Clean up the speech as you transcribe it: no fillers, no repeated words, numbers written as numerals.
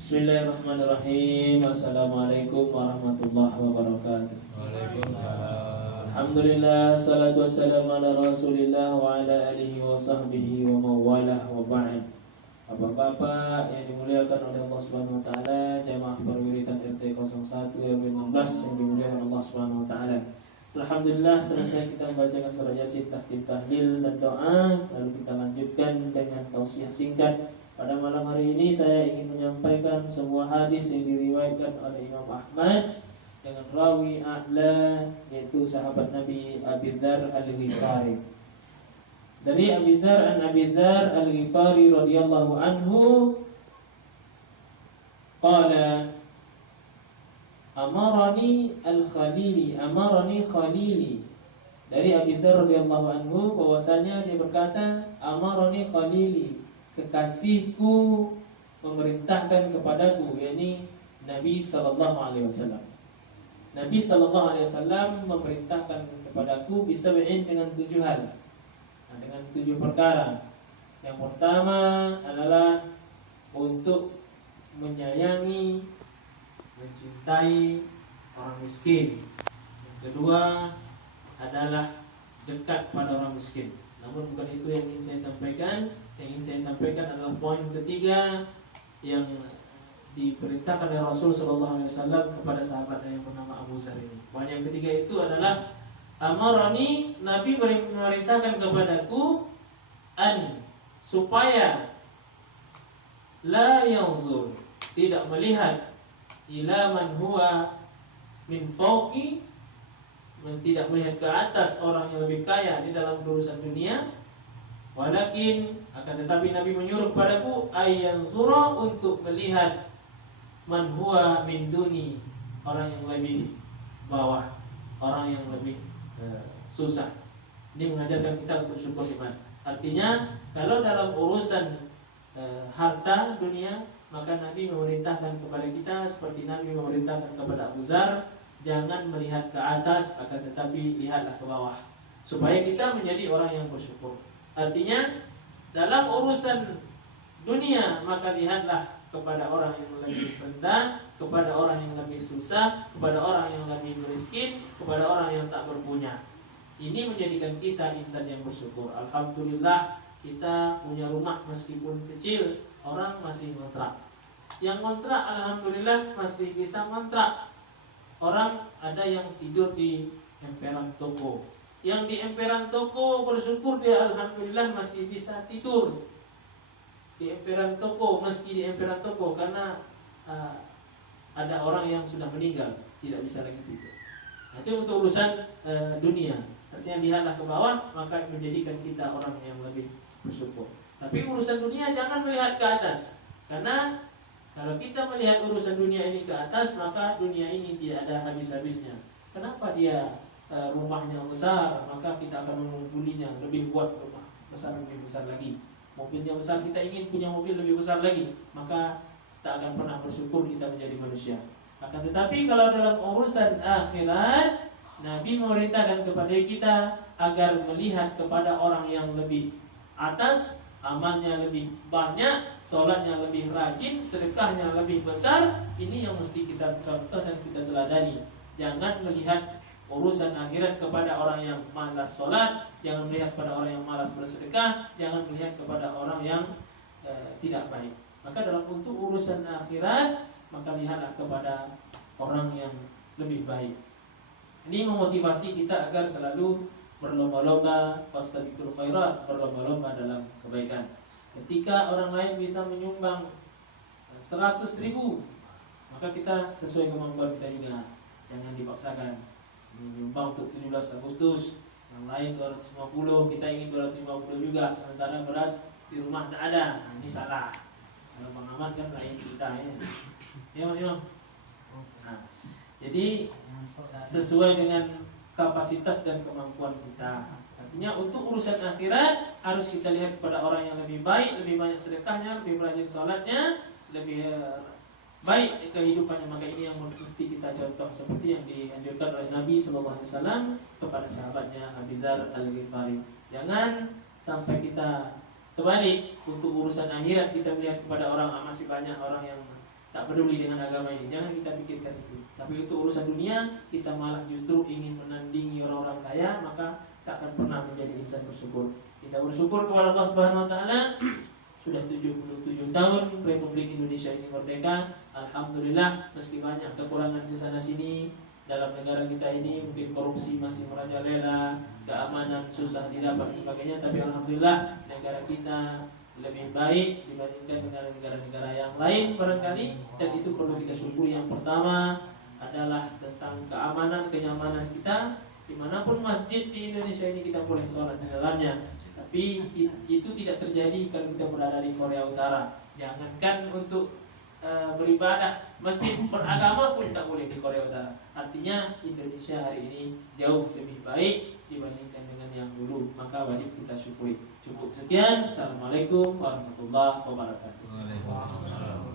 Bismillahirrahmanirrahim. Assalamualaikum warahmatullahi wabarakatuh. Waalaikumsalam. Alhamdulillah, salatu wassalamu ala Rasulillah wa ala alihi wa sahbihi wa mawalah wa ba'd. Bapak-bapak yang dimuliakan oleh Allah Subhanahu wa taala, jamaah perwiritan RT 01 RW 16 yang dimuliakan Allah Subhanahu wa taala. Alhamdulillah, selesai kita membacakan surah Yasin, tahtim tahlil dan doa, lalu kita lanjutkan dengan tausiah singkat. Pada malam hari ini saya ingin menyampaikan sebuah hadis yang diriwayatkan oleh Imam Ahmad dengan rawi a'la, yaitu sahabat Nabi Abi Dzar Al-Ghifari. Dari Abi Dzar Al-Ghifari radhiyallahu anhu qala amarani khalili. Dari Abi Dzar radhiyallahu anhu bahwasanya dia berkata, amarani khalili, kekasihku memerintahkan kepadaku, yakni Nabi sallallahu alaihi wasallam. Nabi sallallahu alaihi wasallam memerintahkan kepadaku bisab'in, dengan 7 hal. Dengan 7 perkara. Yang pertama adalah untuk menyayangi, mencintai orang miskin. Yang kedua adalah dekat pada orang miskin. Namun bukan itu yang ingin saya sampaikan. Yang ingin saya sampaikan adalah poin ketiga yang diperintahkan oleh Rasul sallallahu alaihi wasallam kepada sahabatnya yang bernama Abu Dzar ini. Poin yang ketiga itu adalah amarani, Nabi memerintahkan kepadaku an, supaya la yanzur, tidak melihat, ila man huwa min fauqi, tidak melihat ke atas orang yang lebih kaya di dalam urusan dunia. Walakin, akan tetapi Nabi menyuruh kepadaku ayyan surah, untuk melihat man huwa min duni, orang yang lebih bawah, orang yang lebih susah. Ini mengajarkan kita untuk syukur nikmat. Artinya kalau dalam urusan harta dunia, maka Nabi memerintahkan kepada kita seperti Nabi memerintahkan kepada Abu Dzar, jangan melihat ke atas, akan tetapi lihatlah ke bawah, supaya kita menjadi orang yang bersyukur. Artinya dalam urusan dunia maka lihatlah kepada orang yang lebih rendah, kepada orang yang lebih susah, kepada orang yang lebih miskin, kepada orang yang tak berpunya. Ini menjadikan kita insan yang bersyukur. Alhamdulillah kita punya rumah meskipun kecil, orang masih ngontrak. Yang ngontrak alhamdulillah masih bisa ngontrak. Orang ada yang tidur di emperan toko. Yang di emperan toko bersyukur dia alhamdulillah masih bisa tidur di emperan toko, meski di emperan toko, karena ada orang yang sudah meninggal tidak bisa lagi tidur. Nah, itu untuk urusan dunia. Artinya lihatlah ke bawah, maka menjadikan kita orang yang lebih bersyukur. Tapi urusan dunia jangan melihat ke atas, karena kalau kita melihat urusan dunia ini ke atas, maka dunia ini tidak ada habis-habisnya. Kenapa dia rumahnya besar, maka kita akan mengumpulinya, lebih buat rumah besar, lebih besar lagi. Mobilnya besar, kita ingin punya mobil lebih besar lagi, maka tak akan pernah bersyukur kita menjadi manusia. Akan tetapi kalau dalam urusan akhirat, Nabi memerintahkan kepada kita agar melihat kepada orang yang lebih atas, amalnya lebih banyak, sholatnya lebih rajin, sedekahnya lebih besar. Ini yang mesti kita contoh dan kita teladani. Jangan melihat urusan akhirat kepada orang yang malas sholat, jangan melihat kepada orang yang malas bersedekah, jangan melihat kepada orang yang tidak baik. Maka dalam untuk urusan akhirat, maka lihatlah kepada orang yang lebih baik. Ini memotivasi kita agar selalu berlomba-lomba, fastabiqul khairat, berlomba-lomba dalam kebaikan. Ketika orang lain bisa menyumbang 100.000, maka kita sesuai kemampuan kita juga, jangan dipaksakan. Menyumbang untuk 17 Agustus, yang lain 250, kita ingin 250 juga, sementara beras di rumah tak ada. Nah, ini salah. Kalau Bang Ahmad kan lain kita ya. Ya Mas Imam. Nah, jadi sesuai dengan kapasitas dan kemampuan kita. Artinya untuk urusan akhirat harus kita lihat kepada orang yang lebih baik, lebih banyak sedekahnya, lebih rajin sholatnya, lebih baik kehidupannya. Maka ini yang mesti kita contoh, seperti yang dianjurkan oleh Nabi SAW kepada sahabatnya Abi Dzar Al-Ghifari. Jangan sampai kita kebalik, untuk urusan akhirat kita melihat kepada orang masih banyak orang yang tak peduli dengan agama ini. Jangan kita pikirkan itu. Tapi untuk urusan dunia, kita malah justru ingin menandingi orang-orang kaya, maka tak akan pernah menjadi insan bersyukur. Kita bersyukur kepada Allah Subhanahu wa taala. Sudah 77 tahun Republik Indonesia ini merdeka. Alhamdulillah, meski banyak kekurangan di sana sini dalam negara kita ini, mungkin korupsi masih merajalela, keamanan susah didapat dan sebagainya, tapi alhamdulillah negara kita lebih baik dibandingkan dengan negara-negara yang lain barangkali, dan itu perlu kita syukuri. Yang pertama adalah tentang keamanan, kenyamanan kita. Dimanapun masjid di Indonesia ini kita boleh sholat di dalamnya. Tapi itu tidak terjadi kalau kita berada di Korea Utara. Jangankan untuk beribadah, masjid beragama pun tak boleh di Korea Utara. Artinya Indonesia hari ini jauh lebih baik dibandingkan dengan yang dulu. Maka wajib kita syukuri. Cukup sekian. Assalamualaikum warahmatullahi wabarakatuh. Waalaikumsalam.